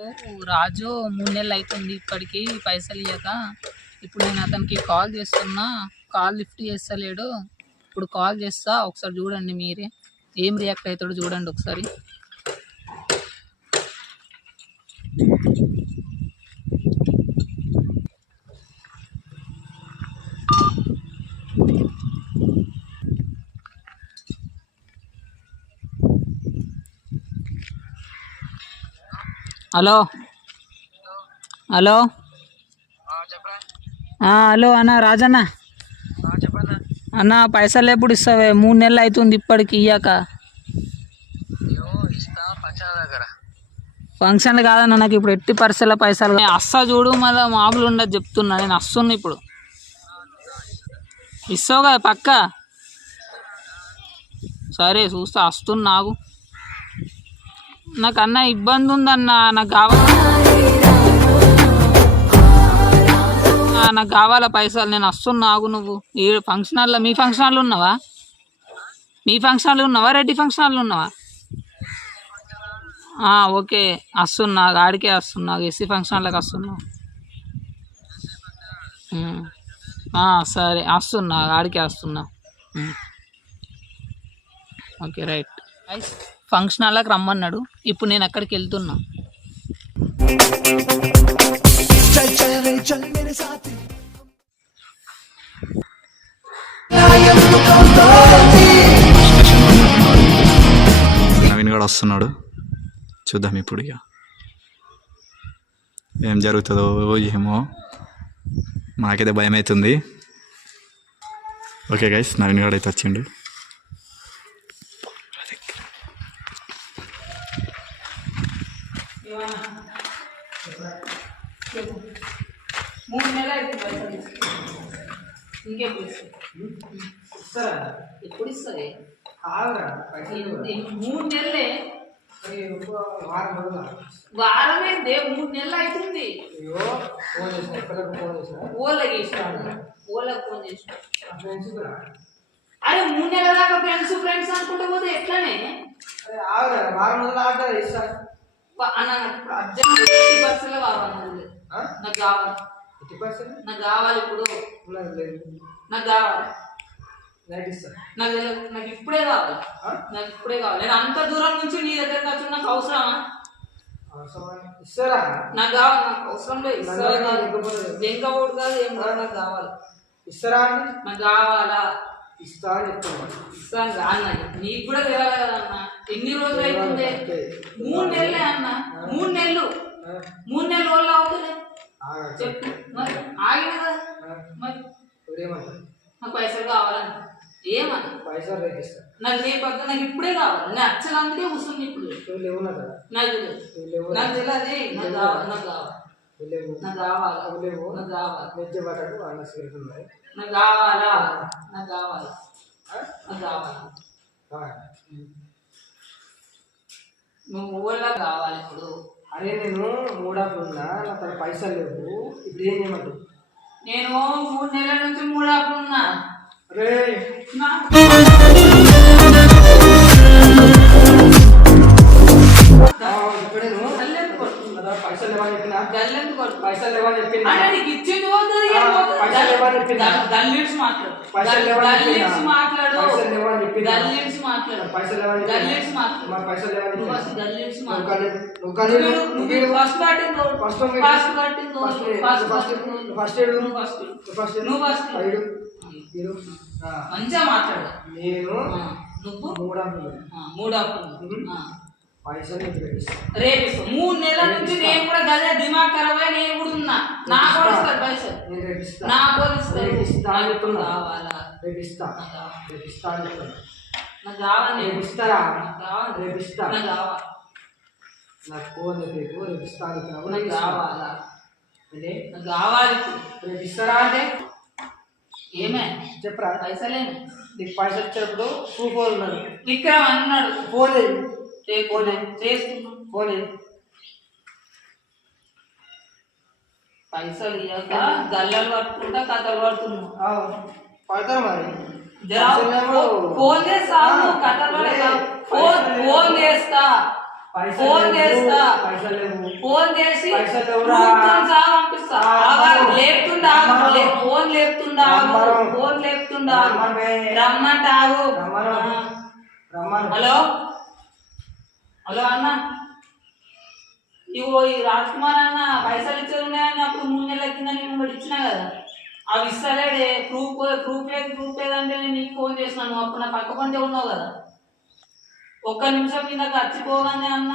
రాజు 3 నెలలు అవుతుంది ఇప్పటికి పైసలు ఇయ్యక. ఇప్పుడు నేను అతనికి కాల్ చేస్తున్నా, కాల్ లిఫ్ట్ చేస్తలేడు. ఇప్పుడు కాల్ చేస్తా, ఒకసారి చూడండి మీరే ఏం రియాక్ట్ అవుతాడో చూడండి ఒకసారి. హలో హలో హలో అన్న, రాజన్న అన్న, పైసలు ఎప్పుడు ఇస్తావే? 3 నెలలు అవుతుంది ఇప్పటికి ఇయ్యాక. ఫంక్షన్ కాదన్న, నాకు ఇప్పుడు ఎట్టి పరిస్థితుల్లో పైసలు అస్సా చూడు, మళ్ళీ మామూలు ఉండదు చెప్తున్నా. నేను వస్తున్నా ఇప్పుడు. ఇస్తావు కదా పక్క? సరే చూస్తా, వస్తున్నా నాకు. నాకు అన్న ఇబ్బంది ఉందన్న, నాకు కావాలా పైసలు. నేను వస్తున్నా ఆగు. నువ్వు ఈ ఫంక్షన్ హాల్లో, మీ ఫంక్షన్ హాల్లో ఉన్నావా? మీ ఫంక్షన్ హాల్లో ఉన్నావా? రెడ్డి ఫంక్షన్ హాల్లో ఉన్నావా? ఓకే, వస్తున్నా, ఆడికే వస్తున్నా. ఎస్సీ ఫంక్షన్ హాల్లోకి వస్తున్నా. సరే వస్తున్నా, ఆడికే వస్తున్నా. Okay right. ఫంక్షన్ హాల్లోకి రమ్మన్నాడు. ఇప్పుడు నేను అక్కడికి వెళ్తున్నా. నవీన్ గడు వస్తున్నాడు, చూద్దాం ఇప్పుడు ఇక ఏం జరుగుతుందో ఏమో. మాకైతే భయం అవుతుంది. ఓకే గైస్, నవీన్ గడు అయితే వచ్చిండు. ఎప్పుడు ఇస్తుంది? 3 నెలలే. వారమైందే, 3 నెలలు అవుతుంది. ఓళ్ళకి ఇస్తాను, ఓళ్ళకి ఫోన్ చేసిన. అరే 3 నెలల దాకా ఫ్రెండ్స్ ఫ్రెండ్స్ అనుకుంటే పోతే ఎట్లనే? అర్జెంట్ కావాలి, నాకు కావాలి, నాకు కావాలి ఇప్పుడు, నాకు కావాలి, నాకు ఇప్పుడే కావాలి, నాకు ఇప్పుడే కావాలి. నేను అంత దూరం నుంచి నీ దగ్గరకు వచ్చి నాకు అవసరమా? నాకు కావాలి, నాకు అవసరం లేదు. దెంకపోడు కాదు, ఏం కాదు, నాకు కావాలి. ఇస్తారా? నాకు కావాలా? ఇస్తా చెప్తున్నా. ఇస్తాను అన్న, నీకు కూడా తెలియాలి కదా అన్న. ఎన్ని రోజులు అవుతుంది? 3 నెలలే అన్న. 3 నెలలు, 3 నెలల రోజులు అవుతుంది. చెప్పు మరి, ఆగింది కదా మరి. నాకు పైసలు కావాలని ఏమన్నా? పైసలు రేపిస్తా. నాకు రేపు నాకు ఇప్పుడే కావాలి. నేను అచ్చలందుకే కూర్చుంది ఇప్పుడు. నాకు తెలియదు, నాకు తెలియదు. నాకు కావాలి, నాకు కావాలి, నాకు కావాలా, నాకు కావాలి, నాకు కావాలా, నాకు కావాలి, నాకు కావాలా. నువ్వు ఊళ్ళో కావాలి ఇప్పుడు. అరే నేను మూడాపులు ఉన్నా, నా తన పైసలు లేవు. ఇప్పుడు ఏం చేయమంటావు? నేను 3 నెలల నుంచి మూడాపులు ఉన్నా. అరే పైసలు లేవని చెప్పిన, పైసలు లేవని చెప్పిన, ఇచ్చింది పైసలు లేవని చెప్పిన, గల్లీడ్స్ మాట్లాడు, పైసలు లేవని మాట్లాడు, పైసలు లేవని చెప్పిన, గల్లీడ్స్ మాట్లాడు, పైసలు లేవని గల్లీడ్స్ మాట్లాడు, పైసలు లేవని గల్లీడ్స్ ఫస్ట్ మంచిగా మాట్లాడు. నేను నువ్వు మూడాపులు పైసలు రేపిస్తా. 3 నెలల నుంచి నేను కూడా గదే దిమాగ్ ఖరాబ్ అయి నేను కూడా ఉన్నా. నా కూడా ఇస్తారు పైసలు, నా కూడా ఇస్తారు. కావాలా? రేపిస్తా, నాకు కావాలి, రేపిస్తారా? కావాలి, రేపిస్తా, నాకు కావాలి, నాకు ఫోన్ రేపు రేపిస్తా. నాకు కావాలా? నాకు కావాలి, రేపిస్తారా అంటే ఏమే చెప్పరా? పైసలేమి? నీకు పైసలు వచ్చేటప్పుడు ప్రూఫ్ ఉన్నాడు. విక్రమ్ అన్నాడు ఫోన్ చేస్తున్నా. ఫోన్ పైసలు ఇవ్వక గల్లలు పట్టుకుంటా కథలు పడుతున్నావు. పడతారు మరి. ఫోన్ చేస్తా, కథలు ఫోన్ చేస్తా. ఫోన్ చేస్తా. పైసలు లేవు. ఫోన్ చేసి పైసలు లేవురా. పంపిస్తా. లేపుతుండా ఫోన్ లేపుతుండా ఫోన్ లేపుతుండా రమ్మంటే ఆగు. హలో హలో అన్న, ఇగో ఈ రాజ్ కుమార్ అన్న పైసలు ఇచ్చేది ఉన్నాయని అప్పుడు 3 నెలల కింద నేను కూడా ఇచ్చినా కదా, అవి ఇస్తలేడే. ప్రూఫ్ లేదంటే నేను నీకు ఫోన్ చేసినాను. అప్పుడు నా పక్క పంటే ఉన్నావు కదా, ఒక్క నిమిషం కింద ఖర్చుకోగానే అన్న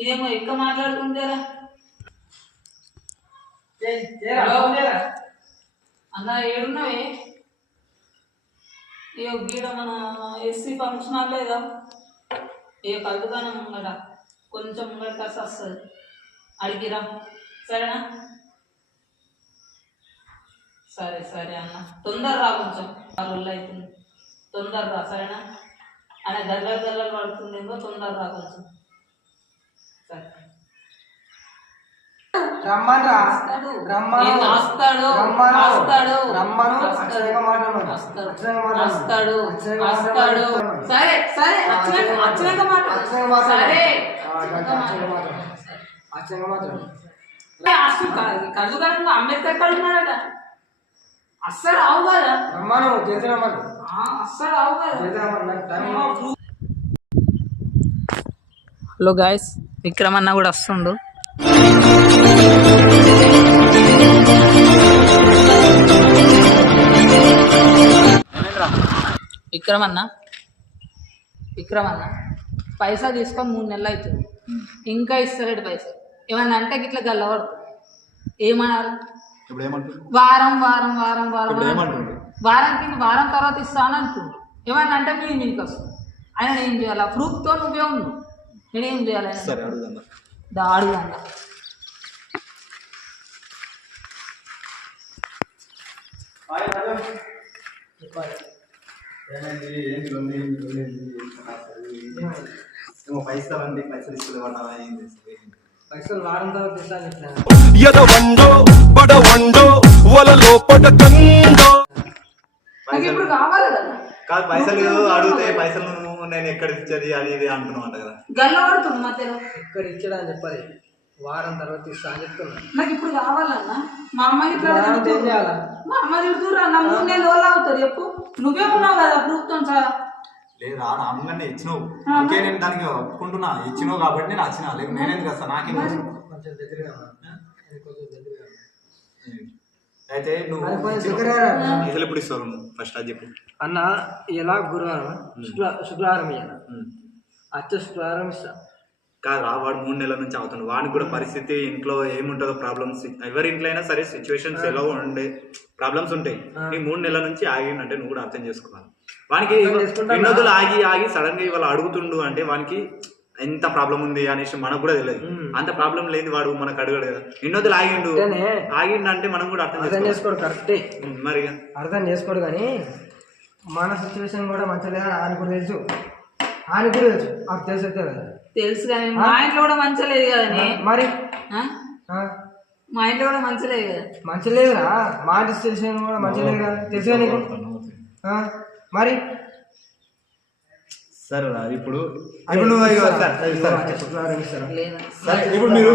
ఇదేమో ఎక్కువ మాట్లాడుతుంటారా. అన్న ఏడున్నావే? ఇక గీడ మన ఎస్సీ ఫంక్షన్ హాల్ లేదా, ఇక కలుగుతానే ముంగట కొంచెం ముంగట కసి వస్తుంది, అడిగిరా సరేనా? సరే సరే అన్న, తొందర రా, కొంచెం రోజులు అవుతుంది, తొందర రా సరేనా? ఆయన గల్లలు పడుతుందేమో, తొందర రా కొంచెం. సరే రమ్మనరా, సరే సరే కళ్ళు కాలంగా అంబేద్కర్ కాడు ఉన్నాడట, అస్సలు రావు కదా. అస్సలు రావు కదా. హలో గాయస్, విక్రమ్ అన్న కూడా వస్తుండు. విక్రమ్ అన్న పైసా తీసుకొని 3 నెలలు అవుతుంది, ఇంకా ఇస్తలేడు పైసలు. ఏమన్నా అంటే ఇట్లా గల్లవడుతుంది. ఏమన్నారు? వారం వారం వారం వారం వారం తర్వాత ఇస్తాను అంటుండు. ఏమన్నా అంటే మీకు వస్తుంది. ఆయన ఏం చేయాలి? ప్రూఫ్తో నువ్వే ఉన్నావు, నేనేం చేయాలి? అడుగుదా పైసలు వారం తర్వాత ఇస్తాను. ఇప్పుడు కావాలి కదా. కాదు పైసలు అడిగితే పైసలు నేను ఎక్కడ ఇచ్చేది అది ఇది అంటున్నావు అంట కదా. గల్ల పడుతుంది మధ్యలో. ఎక్కడ ఇచ్చాడు అని చెప్పాలి, వారం తర్వాత ఇస్తా అని చెప్తున్నా. నాకు ఇప్పుడు కావాలన్నా. మా అమ్మాయి ఏం చేయాలా? మా అమ్మ తిడుతురా, నా 3 నెలలు రోజులు అవుతుంది. చెప్పు, నువ్వే ఉన్నావు కదా ప్రూఫ్తో సహా. లేదా నమ్మగానే ఇచ్చినావు, ఓకే నేను దానికి ఒప్పుకుంటున్నా, ఇచ్చినావు కాబట్టి నేను వచ్చినా, లేదు నేనేది కదా నాకేం కొంచెం దగ్గరగా అయితే నువ్వు పైసలు ఎప్పుడు ఇస్తావు ఫస్ట్ అది చెప్పు అన్న. ఇలా గురువారం శుక్రవారం ఇయ్యాల, శుక్రవారం ఇస్తా. కాదు వాడు 3 నెలల నుంచి అవుతుంది, వాడికి కూడా పరిస్థితి ఇంట్లో ఏముంటుందో ప్రాబ్లమ్స్, ఎవరి ఇంట్లో అయినా సరే సిచ్యువేషన్స్ ఎలా ఉండే ప్రాబ్లమ్స్ ఉంటాయి. నీ 3 నెలల నుంచి ఆగిందంటే నువ్వు కూడా అర్థం చేసుకోవాలి. వానికి ఎన్ని రోజులు ఆగి సడన్ గా ఇవాళ అడుగుతుండు అంటే వానికి ఎంత ప్రాబ్లం ఉంది అనేసి మనకు కూడా తెలియదు. అంత ప్రాబ్లం లేదు వాడు మనకు అడగడు కదా. ఎన్ని రోజులు ఆగిండంటే మనం కూడా అర్థం చేసుకోడు. కరెక్టే, మరి అర్థం చేసుకోడు. కానీ మన సిచ్యువేషన్ కూడా మంచిగా లేదా ఆయన కూడా తెలుసు, ఆయన కూడా తెలుసు, నాకు తెలుసు కానీ మా ఇంట్లో కూడా మంచిగా లేదు కదా. మరి మా ఇంట్లో కూడా మంచిగా లేదు కదా. మంచిగా లేదురా, మా సిచ్యువేషన్ కూడా మంచిగా లేదు కదా, తెలుసుగా నీకు. మరి సరే ఇప్పుడు నువ్వు ఇప్పుడు మీరు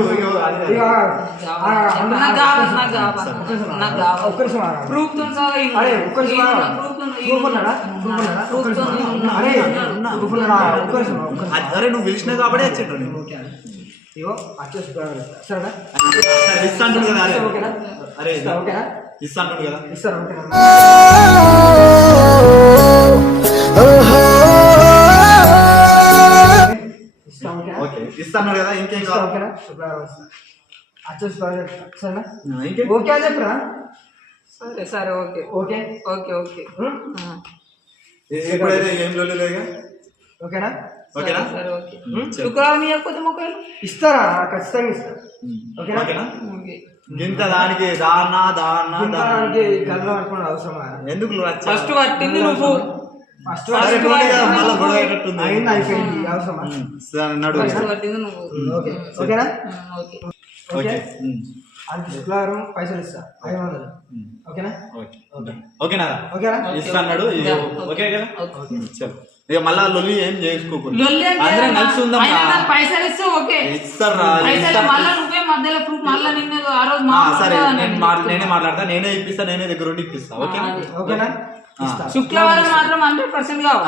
అరే నువ్వు పిలిచినా కాబట్టి వచ్చేటో సరేనా? ఇస్తా అంటుంది కదా. అరే ఇస్తా అంటుంది కదా. ఇస్తారు ఇస్తాను కదా. ఇంకేం ఓకేనా? ఓకే అని చెప్పరా? సరే సరే ఓకే ఓకే ఓకే ఓకే ఏం లేదు. ఓకేనా? ఓకేనా? సరే ఓకే. శుక్రవారం ఇవ్వకపోతే మొక్కలు ఇస్తారా? ఖచ్చితంగా ఇస్తారు. ఓకేనా? ఇంత దానికి దానికి గల్ల పట్టుకోవడం అవసరమా? ఎందుకు ఫస్ట్ పట్టింది నువ్వు. అయిపోయింది అవసరమా? ఓకేనా? ఓకే. అది శుక్రవారం పైసలు ఇస్తా 500. ఓకేనా? ఓకేనా? ఓకేనా? ఇస్తా అన్నాడు. ఓకే కదా. ఇక మళ్ళా లొల్లి ఏం చేసుకోకూడదు. లొల్లి అంటే అందరం కలిసి ఉందాం ఆయన రా. నాకు పైసలు ఇస్తే ఓకే, ఇస్తారా? పైసలు మళ్ళా నువ్వే మధ్యలో ప్రూఫ్ మళ్ళా నిన్ను ఆ రోజు సరే మాట్లాడతా నేనే మాట్లాడతా, నేనే ఇప్పిస్తా, నేనే దగ్గర ఉండి ఇప్పిస్తా. ఓకే ఓకేనా? శుక్రవారం మాత్రం 100% కావాలి.